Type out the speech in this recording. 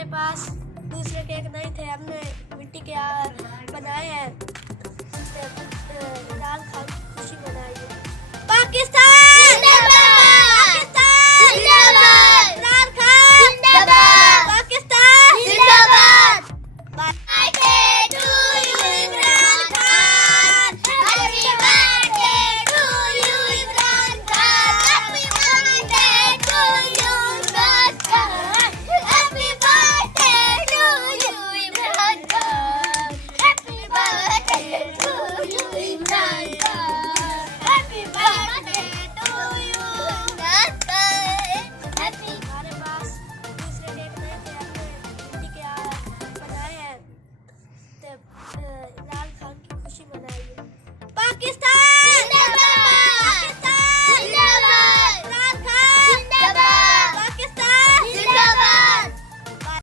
हमारे पास दूसरे केक नहीं थे, हमने मिट्टी के बनाए हैं। इमरान खान की खुशी मनाई है। पाकिस्तान